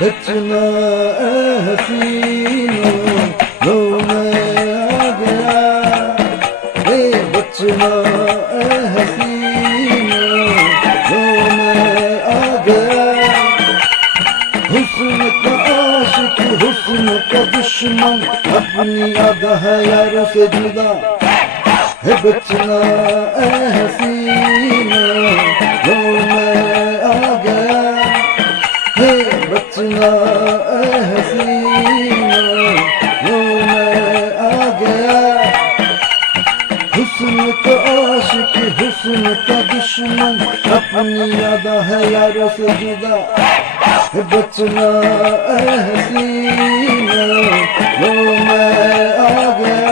बचना ए हसीनो लो मैं आ गया, हे बचना ए हसीनो लो मैं आ गया। हुस्न का आशिक हुस्न का दुश्मन अपनी आधा है यारों से जुदा, है बचना ए हसीना लो मैं आ गया, है बचना ए हसीना लो मैं आ गया। हुस्न का आशिक हुस्न का दुश्मन अपनी आधा है यारों से जुदा, है बचना ए हसीना लो मैं आ गया।